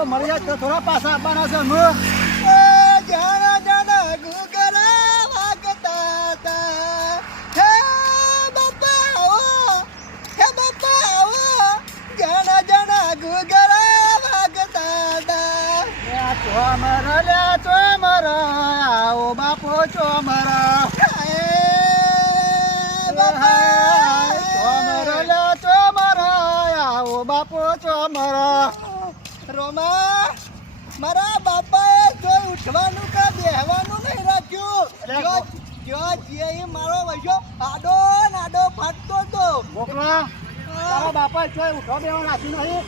બાપો મરી જાય થોડા પાછા આપવાના છે અમે જાણા જાણા ગુગરા વાગતા હતા હે બાપા, આવો હે બાપા આવો જાણા જાણા ગુગરા વાગતા હતા ચોમર લે ચોમર આવો બાપો ચોમર બાપા રોમા મારા બાપાએ જોઈ ઉઠવાનું કે બેહવાનું નહીં રાખ્યું. જો જો જે ઈ મારો વૈયો આડો આડો ફાટતો તો. ગોકલા તારા બાપા ચોય ઉઠો બેવા નાખી નહીં.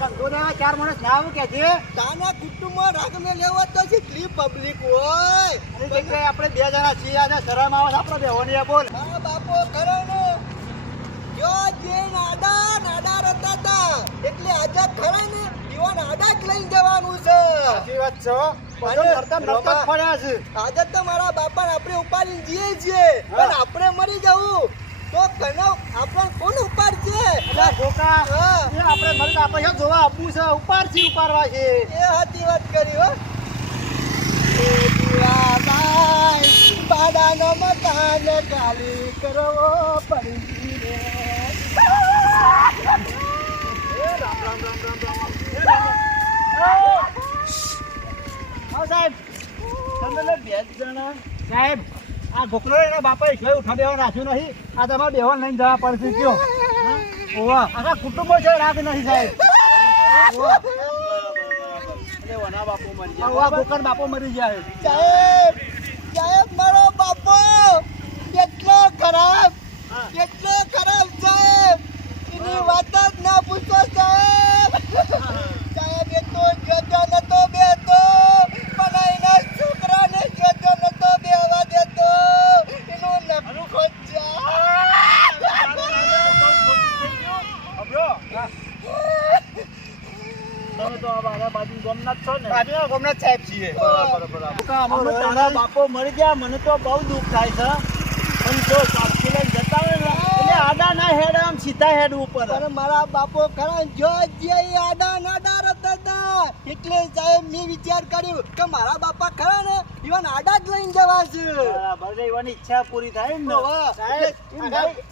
બંધો ચાર માણસ ના આવું કે છે? તાના કુટુંબમાં રાગ મેં લેવો તો કેટલી પબ્લિક હોય. અને જગ્યાએ આપણે બે જણા છીએ શરમ આવે છે. બેહોની એ બોલ. મારા બાપો ખરો જો જે નાડા નાડા રહેતા હતા એટલે આજે ખરા ને એવા નાડા જ લઈને જવાનું છે. સાચી વાત છે છે. આજે તો મારા બાપાને આપણે ઉપાડીને જઈએ છીએ. પણ આપણે મરી જવું. તો કનો આપણે કોણ ઉપાડશે? એટલે ગોકા એ આપણે મરી આપણે જોવા આપવું છે? ઉપાડવા છે. એ હતી વાત કરી હો. એ બાડાનો ખાલી કરવો પડી રે. સાહેબ. તમે બે જણા. સાહેબ આ ગોકલો એના બાપા એકલો ઉઠા બેવા રાખ્યું નહીં. આ તમારે બેવા લઈને જવા પડશે કયો? ઓવા આખા કુટુંબો છે રાખ નહીં સાહેબ. બાપો મરી જાય સાહેબ સાહેબ મારો બાપો કેટલો ખરાબ બાજુ ગામના છો ને? ગોમના સાહેબ છીએ. તારા બાપો મરી ગયા મને તો બહુ દુઃખ થાય છે. પણ જો સાક્ષી લઈને જતા હોય ને એટલે આડા ના હેડ આમ સીધા હેડ ઉપર. અને મારા બાપો ખરા જો જે આડા નાડા રહેતા હતા. એટલે સાહેબ મેં વિચાર કર્યો કે મારા બાપા ખરા ને ઈવન આડા જ લઈને જવા છે. બરાબર છે, એવાની ઈચ્છા પૂરી થાય ને. સાહેબ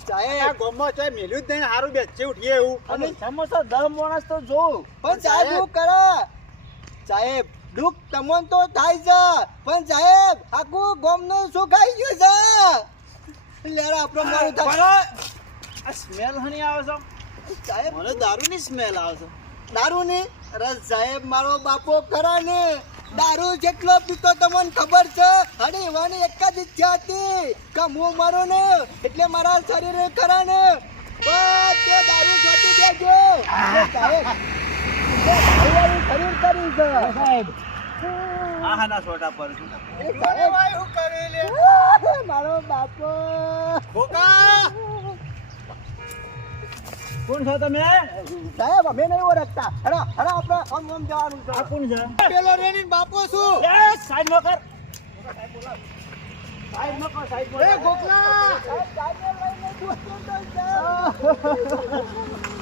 ચાહે ગામમાં ચોય મેલ્યું જ નહીં હારું બેસી ઉઠીએ એવું. અને સમોસા દસ માણસ તો જો. પણ સાહેબ શું કરે? સાહેબ દુઃખ તમોન તો થાય છે. પણ સાહેબ આખું ગોમનું સુખાઈ ગયું છે. લેરા આપણો મારું થાય. આ સ્મેલ હણી આવે છે? સાહેબ મને દારૂની સ્મેલ આવે છે. દારૂની? અરે સાહેબ મારો બાપો ખરા ને. દારૂ જેટલો પીતો તમને ખબર છે. અરે એવાની એક જ ઈચ્છા હતી કે હું મારો ને એટલે મારા શરીર ખરા ને. બસ તે દારૂ છોટી દેજો. શરીર કરી છે. સાહેબ. આ છોટા પર છે સાહેબ. મારો બાપો. કોણ છો તમે? સાહેબ અમે નહીં ઓળખતા. હરા હરા આપણે આમ આમ જવાનું આ કોણ છે? પેલો રેની બાપો છું. એ સાઈડમાં કર સાઈડમાં કર સાઈડ એ ગોકલા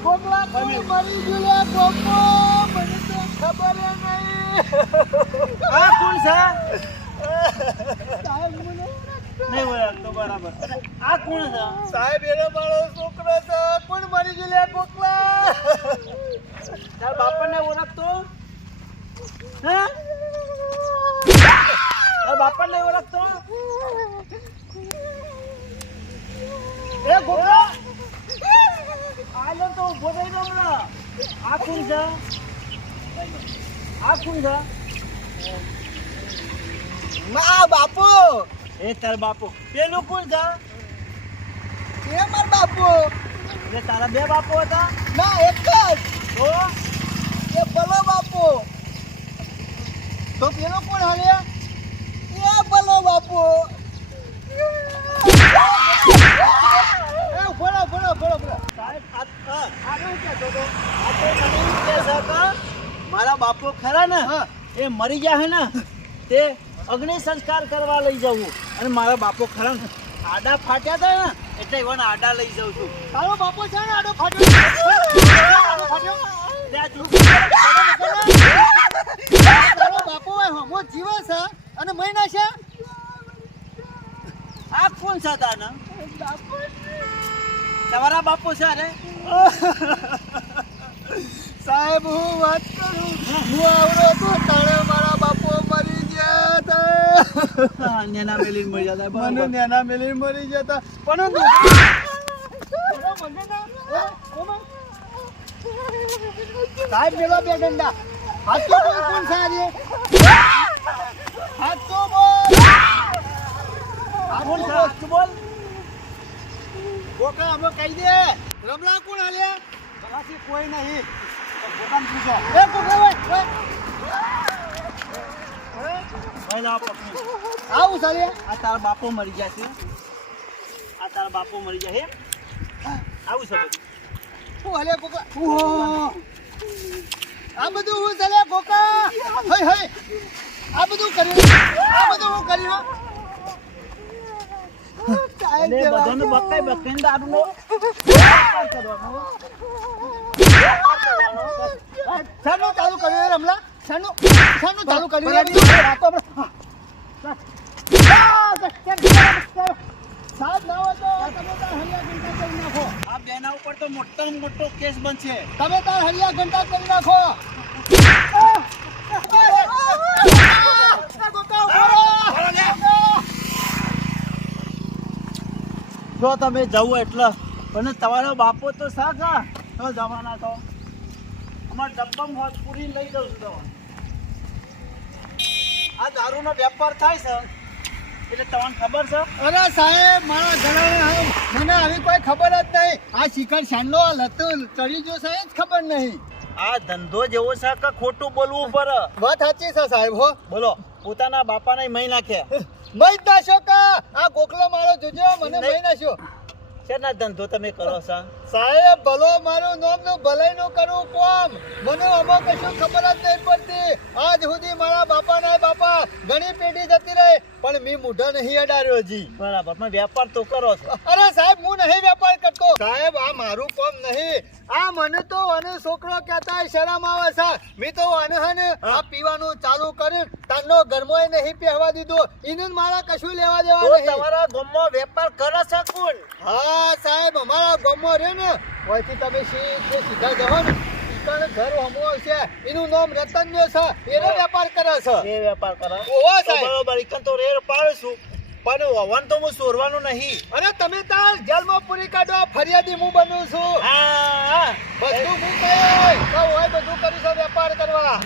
ગોકલા કોઈ મરી ગયો ગોપો મને તો ખબર નહીં. આ કોણ છે? સાહેબ મને નહીં ઓળખતો બરાબર. આ કોણ છે? સાહેબ એનો મારો છોકરો છે કોણ મરી ગયું લે ગોકલા તાર બાપાને ઓળખતો હે? તાર બાપાને ઓળખતો એ ગોપા આલો તો ઊભો થઈ ગયો હમણાં. આ કોણ છે? આ કોણ છે? મા બાપો! એ તાર બાપુ. પેલું કોણ છે એ માર બાપુ. એ તારા બે બાપુ હતા? ના એક જ. તો? એ ભલો બાપુ. તો પેલો કોણ હાલ્યા એ ભલો બાપુ. ઊભો રહો, ઊભો રહો. સાહેબ, આ- હા, આ શું કહેતો હતો? આ તો મને છે મારા બાપુ ખરા ને? એ મરી ગયા હે ને? તે અગ્નિ સંસ્કાર કરવા લઈ જવું. અને મારા બાપો ખરા આડા ફાટ્યા હતા ને એટલે એવાને આડા લઈ જાઉં છું. તારો બાપો છે ને આડો ફાટ્યો બાપો હમો જીવે છે અને મહિના છે? આ કોણ છે તાના તમારા બાપો છે અરે સાહેબ હું વાત કરું હું આવડો તો તારે મારા મરી નેના મળી જતા મને નેના મેલી મરી જતા. પણ સાહેબ મેલો બે ડંડા હાથ તો બોલ કોણ સારી હાથ તો બોલ. હાથ તો બોલ કોકા અમે કહી દે. રમલા કોણ હાલ્યા કોઈ નહીં. કોકાને પૂછો એ કોકા ભાઈ. આવું ચાલે આ તારા બાપો મરી ગયા છે આ તારા બાપો મરી ગયા છે આવું છે બધું. હલે કોકા આ બધું હું ચાલે કોકા હઈ હઈ આ બધું કર્યું આ બધું હું કર્યું અને બધાને બકાઈ બકાઈને દારૂનો વેપાર ચાલુ કર્યું રમલા શાનું શાનું ચાલુ કર્યું એ રાતો તમે તાર હરિયા ઘંટા કરી નાખો. આ બેના ઉપર તો મોટામાં મોટો કેસ બનશે. તમે તાર હરિયા ઘંટા કરી નાખો. જો તમે જવું એટલે પણ તમારો બાપો તો સાચા. તો જવાના તો. અમારા ડબ્બામાં હોત પૂરી લઈ જાઉં છું તમારે આ દારૂનો વેપાર થાય છે. એટલે તમને ખબર છે? અરે સાહેબ મારા ઘરે મને આવી કોઈ ખબર જ નહીં. આ શિખર શાનનો લતું ચડી ગયો છે જ ખબર નહીં. આ ધંધો જેવો છે કે ખોટું બોલવું પર વાત સાચી છે સાહેબ હો. બોલો પોતાના બાપાને મહી નાખ્યા જ નાખ્યો કા? આ ગોખલો મારો જોજો મને. મઈ નાખ્યો શેના ધંધો તમે કરો છો? સાહેબ ભલો મારું નામનું ભલાઈ નું કરું કોમ. મને આમાં કશું ખબર જ નહીં પડતી. આજ સુધી મારા બાપા ના બાપા ઘણી પેઢી જતી રહી પણ મેં મૂઢા નહીં અડાડ્યો જી. બરાબર પણ વેપાર તો કરો છો. અરે સાહેબ હું નહીં વેપાર કરતો. સાહેબ આ મારું કોમ નહીં. આ મને તો અને છોકરો કહેતા શરમ આવે છે. મેં તો અને હે આ પીવાનું ચાલુ કર્યું. તારનો ગરમોય નહીં પહેવા દીધો. એને મારા કશું લેવા દેવા નહીં. તમારા ગામમાં વેપાર કરે છે કોણ? હા સાહેબ અમારા ગામમાં રે ને ઓયથી તમે સીધે સીધા જાઓ ને. ઈકણ ઘર હમો છે એનું નામ રતન્યો છે. એનો વેપાર કરે છે. એ વેપાર કરે. ઓવા સાહેબ. બરોબર ઈકન તો રેર પાડું પણ હવન તો હું સોરવાનું નહીં. અને તમે તાર જેલમાં પૂરી કાઢો ફરિયાદી હું બનું છું. હા. બધું હું હોય બધું કરીશું વેપાર કરવા.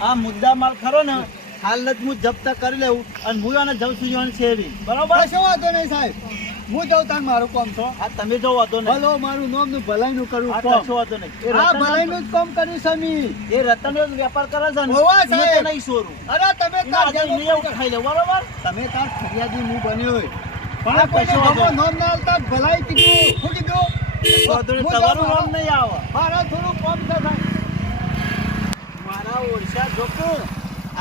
આ મુદ્દા માલ ખરો ને હાલ જ હું જપ્ત કરી લેવું અને હું એને જઉં છું યોન શેરી બરોબર? શું વાંધો નહીં સાહેબ. હું જાઉં તાર મારું કામ છો? આ તમે જો વાંધો નહીં. ભલો મારું નામનું ભલાઈ નું કરું આ કશો વાંધો નહીં. આ ભલાઈ નું જ કામ કર્યું છે મી એ રતન નો વેપાર કરે છે ને તો સાહેબ. નહીં સોરું. અરે તમે તાર નહીં પૂરી ઉઠાઈ લે બરોબર? તમે તાર ફરિયાદી હું બન્યો હોય. પણ કશો ગામમાં નામ ના આવતા ભલાઈ કીધું હું કીધું તમારું નામ નહીં આવે. મારા થોડું કામ છે મારા ઓરસા જોકો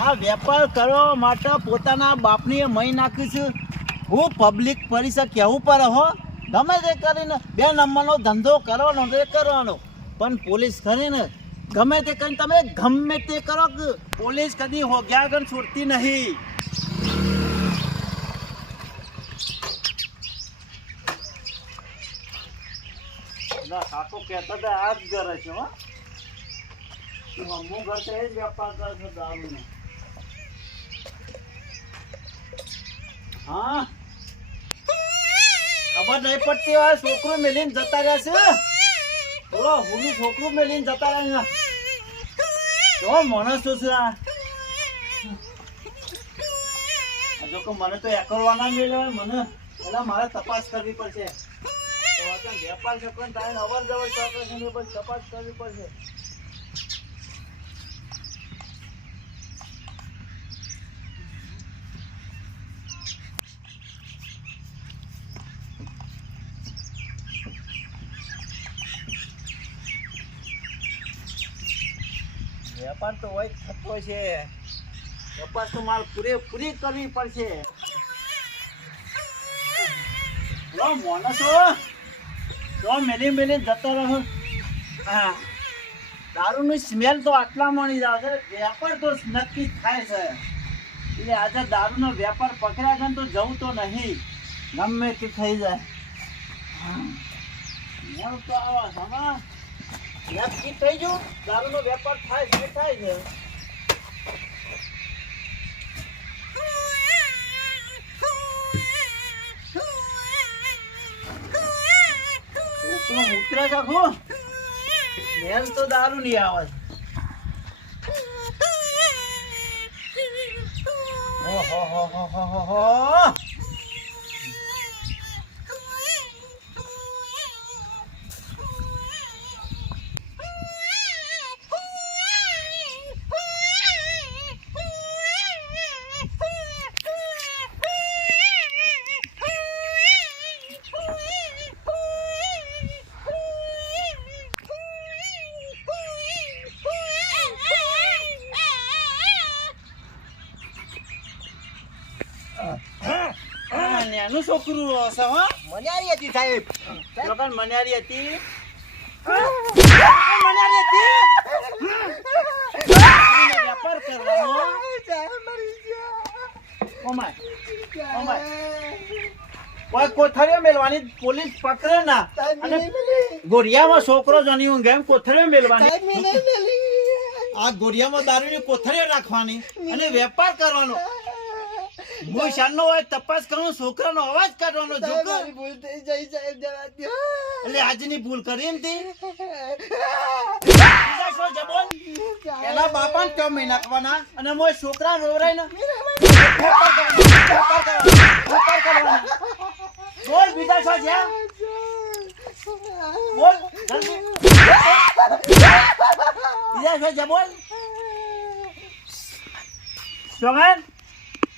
આ વેપાર કરવા માટે પોતાના બાપની મહી નાખ્યું છે. હું પબ્લિક પરિષદ કહેવું પડે હો. ગમે તે કરીને બે નંબરનો ધંધો કરવાનો તે કરવાનો. પણ પોલીસ કરીને ગમે તે કરીને તમે ગમે તે કરો પોલીસ કદી હોગ્યા ગણ છોડતી નહીં. ના કાકો કહેતા હતા આ જ કરે છે, હો. અમુક ઘર એ જ વેપાર કરે છે, દારૂનો. હા? ખબર નહીં પડતી હોય, છોકરું મેલીને જતા રહ્યા છે બોલો હુનું છોકરું મેલીને જતા રહ્યા જો છે આ. જો કે મને તો એકરવાના મેળવે મને પેલા મારે તપાસ કરવી પડશે. વેપાર છે, પણ તારે અવર જવર તપાસ કરવી પડશે. વેપાર તો હોય, થતો છે. વેપાર તો મારે પૂરેપૂરી કરવી પડશે. લો માણસો તો મેલી મેલી, જતો રહો. હા. દારૂની સ્મેલ તો આટલા મળી જાય છે. વેપાર તો નક્કી થાય છે. એટલે આજે દારૂનો વેપાર પકડ્યા છે ને તો જવું તો નહીં. ગમે તે થઈ જાય. હા. તો આવા સામા નક્કી થઈ ગયું. દારૂનો વેપાર થાય છે થાય છે? ઉતરે આખું. મેલ તો દારૂ નહીં આવે ઓહો નાનું છોકરું હશે હો? મનારી હતી સાહેબ. લોકોને મનારી હતી? મનારી હતી? વેપાર કરવાનો. સાહેબ મરી ગયા. Oh my oh my. કોઈ કોથળીઓ મેલવાની પોલીસ પકડે ના. અને. ગોરિયામાં છોકરો જણી ઊંઘે એમ કોથળીઓ મેલી. આ ગોરિયામાં દારૂની કોથળીઓ નાખવાની અને વેપાર કરવાનો. હું શાનનો હોય તપાસ કરું છોકરાનો અવાજ કાઢવાનો મારી ભૂલ થઈ જઈ સાહેબ જવા. એટલે આજની ભૂલ કરી ને તી. એના બાપાને કેમ મહિના નાખવાના અને મોય છોકરા રોવરાય ને. બોલ બીજા છો? જ્યાં બોલ બીજા છો જ્યાં બોલ સોગન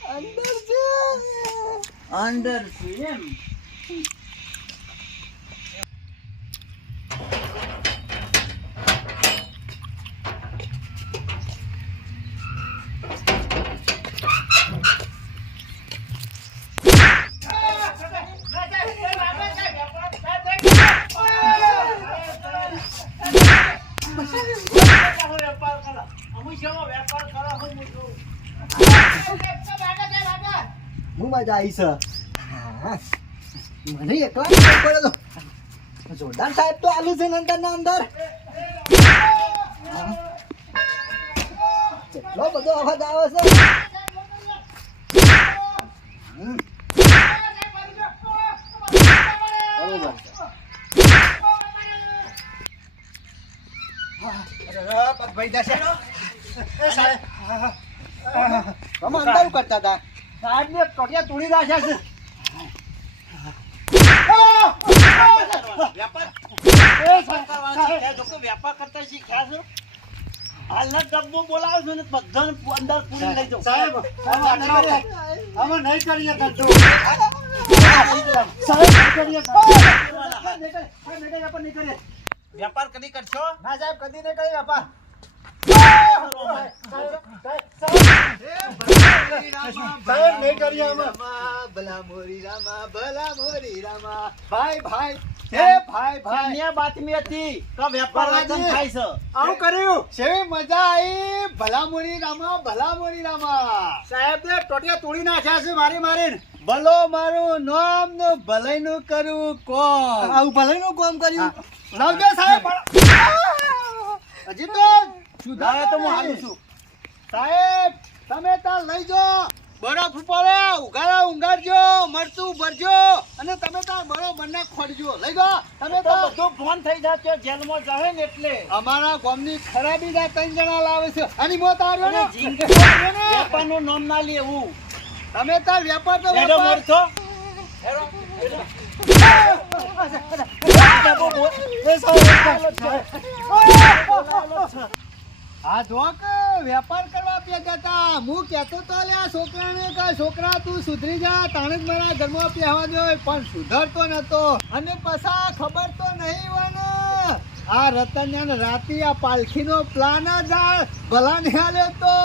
અંદર છે. અંદર છે હું જાય છે. મને એકલા પડે તો. જોરદાર સાહેબ તો આલુ છે અંદર. ના અંદર. કેટલો બધો અવાજ આવે છે. બરોબર. ભાઈ અંદર કરતા હતા. સાહેબ ને ટોટિયા તોડી નાખ્યા છે. વેપાર. કરતા શીખ્યા છો? હાલના ડબ્બો બોલાવો છો ને બધાને અંદર પૂરી લઈ જાઓ. સાહેબ, અમે નહીં કરીએ. ધંધો વેપાર કદી કરશો? ના સાહેબ કદી નહીં કરી બાપા સાહેબ નહીં કરીએ અમે ભલા મોરી રામા ભલા મોરી રામા ભાઈ ભાઈ. હે ભાઈ ભાઈ. અન્ય બાતમી હતી. કે વેપાર વચન થાય છે. આવું કર્યું. સેવી મજા આવી? ભલા મોરી રામા ભલા મોરી રામા. સાહેબ ને ટોટિયા તોડી નાખ્યા છે મારી મારીને. ભલો મારું નામનું ભલાઈ નું કરું કોમ આવું ભલાઈ નું કોમ કર્યું? લાવજો સાહેબ. હજી તો સુધારા તો હું હાલું છું. સાહેબ તમે તાર લઈ જો. બરફ પડે ઉઘાડા ઉંગાડજો મરચું ભરજો અને તમે તાર બરો બંને ખોડજો. લઈ ગયો તમે તો બધું ફોન થઈ જશે જેલમાં જાવે ને એટલે. અમારા ગામની ખરાબી ના ત્રણ જણા લાવે છે. અને મો અને ને. વેપારનું નામ ના લેવું તમે તાર વેપાર તો મોરચો. હેડો, હેડો. આ જોક વેપાર કરવા પેગા હતા. હું કહેતો તો લે છોકરાને કે છોકરા, તું સુધરી જા, તાણે જ મારા ઘરમાં પહેવા દો. પણ સુધરતો નતો અને પાછા ખબર તો નહીં હોય ને. આ રતન્યાન રાતી આ પાલખીનો પ્લાન જ આ ભલાને હાલે તો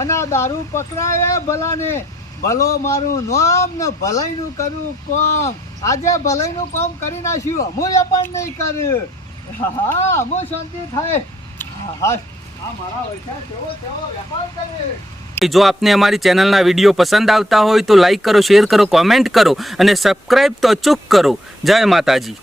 અને આ દારૂ પકડાવે ભલાને. ભલો મારું નામ ને ભલાઈનું કરું કોમ. આજે ભલાઈનું કામ કરી નાખ્યું. હું વેપાર નહીં કર્યું. હા, હું શાંતિ થાય. હા. જો આપને અમારી ચેનલના વીડિયો પસંદ આવતા હોય તો લાઈક કરો, શેર કરો, કોમેન્ટ કરો અને સબસ્ક્રાઈબ તો અચૂક કરો. જય માતાજી.